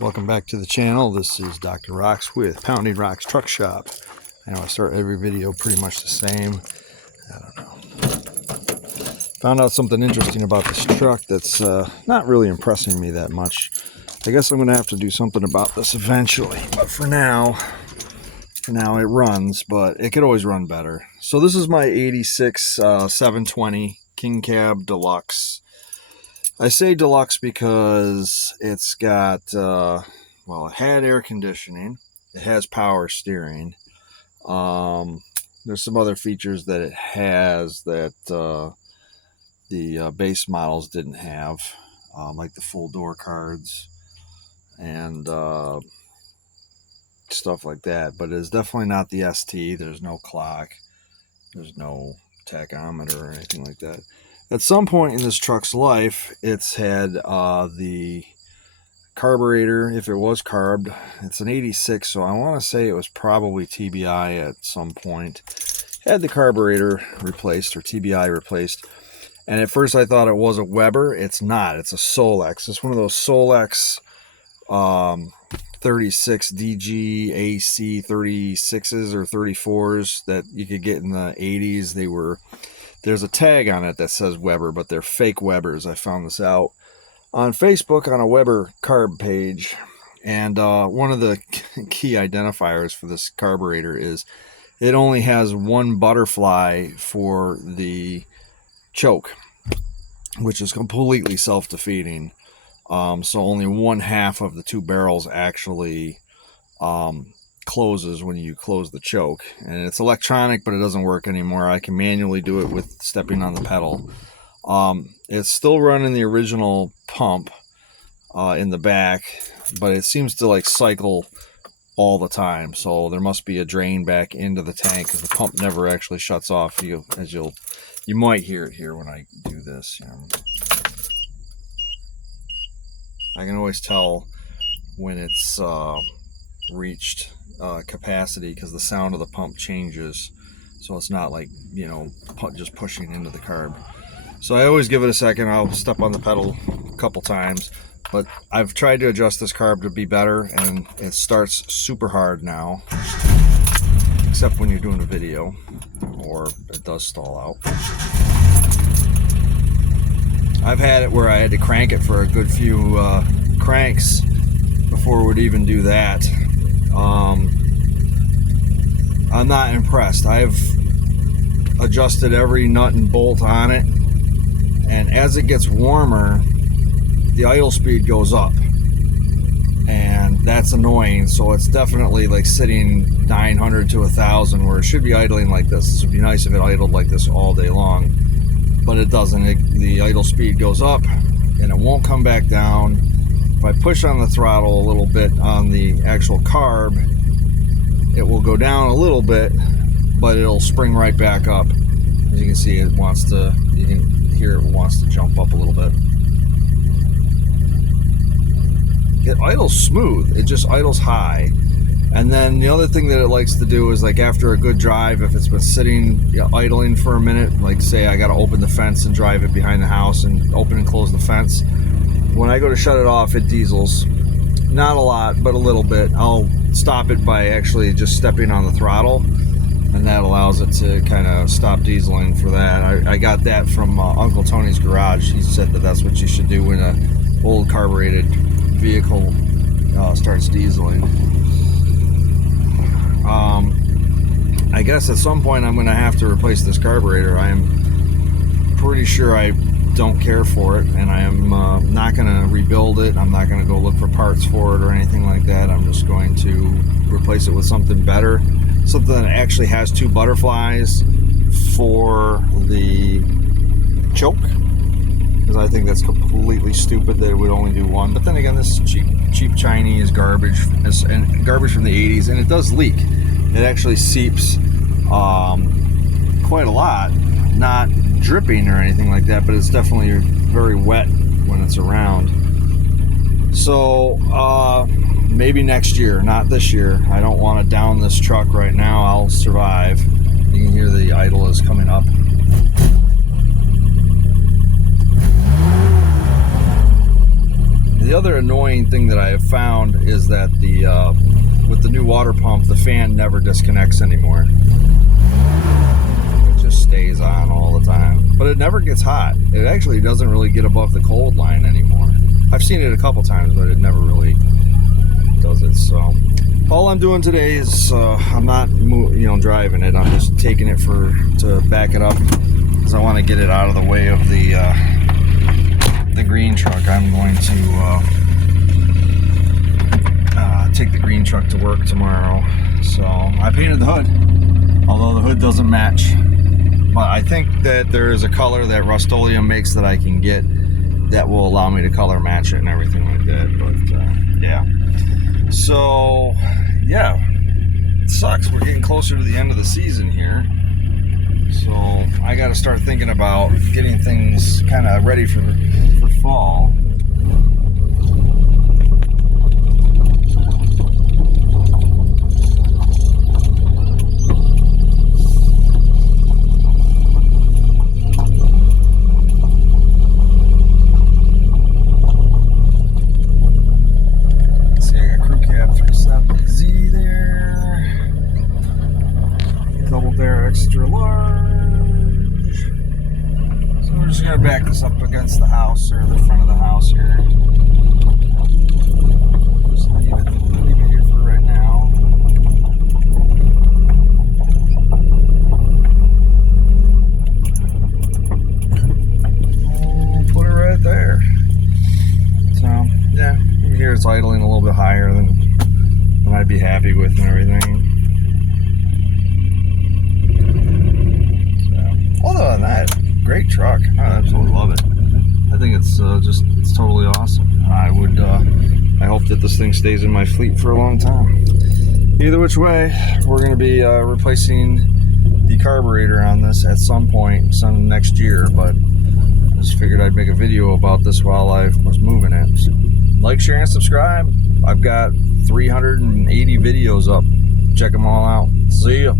Welcome back to the channel. This is Dr. Rocks with Pounding Rocks Truck Shop. I know I start every video pretty much the same. I don't know. Found out something interesting about this truck that's not really impressing me that much. I guess I'm going to have to do something about this eventually. But for now it runs, but it could always run better. So this is my 86 720 King Cab Deluxe. I say deluxe because it's got, well, it had air conditioning. It has power steering. There's some other features that it has that the base models didn't have, like the full door cards and stuff like that. But it's definitely not the ST. There's no clock. There's no tachometer or anything like that. At some point in this truck's life, it's had the carburetor, if it was carbed. It's an 86, so I want to say it was probably TBI at some point. Had the carburetor replaced, or TBI replaced. And at first I thought it was a Weber. It's not. It's a Solex. It's one of those Solex 36 DG AC 36s or 34s that you could get in the 80s. There's a tag on it that says Weber, but they're fake Webers. I found this out on Facebook on a Weber carb page. And one of the key identifiers for this carburetor is it only has one butterfly for the choke, which is completely self-defeating. So only one half of the two barrels actually closes when you close the choke, and it's electronic, but it doesn't work anymore. I can manually do it with stepping on the pedal. It's still running the original pump in the back, but it seems to like cycle all the time, so there must be a drain back into the tank because the pump never actually shuts off. You might hear it here when I do this. I can always tell when it's reached capacity because the sound of the pump changes, so it's not like, just pushing into the carb. So I always give it a second. I'll step on the pedal a couple times, but I've tried to adjust this carb to be better, and it starts super hard now, except when you're doing a video, or it does stall out. I've had it where I had to crank it for a good few cranks before it would even do that. I'm not impressed. I've adjusted every nut and bolt on it, and as it gets warmer, the idle speed goes up, and that's annoying. So it's definitely like sitting 900 to 1,000, where it should be idling like this. This would be nice if it idled like this all day long, but it doesn't. The idle speed goes up, and it won't come back down. If I push on the throttle a little bit on the actual carb, it will go down a little bit, but it'll spring right back up. As you can see, you can hear it wants to jump up a little bit. It idles smooth. It just idles high. And then the other thing that it likes to do is, like, after a good drive, if it's been sitting idling for a minute, like say I got to open the fence and drive it behind the house and open and close the fence, when I go to shut it off, it diesels. Not a lot, but a little bit. I'll stop it by actually just stepping on the throttle, and that allows it to kind of stop dieseling for that. I got that from Uncle Tony's garage. He said that that's what you should do when an old carbureted vehicle starts dieseling. I guess at some point I'm going to have to replace this carburetor. I am pretty sure I don't care for it, and I am not going to rebuild it. I'm not going to go look for parts for it or anything like that. I'm just going to replace it with something better, something that actually has two butterflies for the choke, because I think that's completely stupid that it would only do one. But then again, this is cheap Chinese garbage, and garbage from the 80s, and it does leak. It actually seeps quite a lot, not dripping or anything like that, but it's definitely very wet when it's around. So maybe next year, not this year. I don't want to down this truck right now. I'll survive. You can hear the idle is coming up. The other annoying thing that I have found is that with the new water pump, the fan never disconnects anymore. It just stays on all the time. But it never gets hot. It actually doesn't really get above the cold line anymore. I've seen it a couple times, but it never really does it. So all I'm doing today is I'm not driving it. I'm just taking it to back it up because I want to get it out of the way of the green truck. I'm going to take the green truck to work tomorrow. So I painted the hood, although the hood doesn't match. But I think that there is a color that Rust-Oleum makes that I can get that will allow me to color match it and everything like that. But yeah. So yeah, it sucks. We're getting closer to the end of the season here. So I got to start thinking about getting things kind of ready for fall. See, I got crew cab 370Z there. Double dare extra large. So we're just gonna back this up against the house, or the front of the house here. Just leave it here for right now. We'll put it right there. So yeah, here it's idling a little bit higher than I'd be happy with and everything. Other than that, great truck. I absolutely love it. I think it's totally awesome. I hope that this thing stays in my fleet for a long time. Either which way, we're going to be replacing the carburetor on this at some point, some next year. But I just figured I'd make a video about this while I was moving it. So, like, share, and subscribe. I've got 380 videos up. Check them all out. See ya.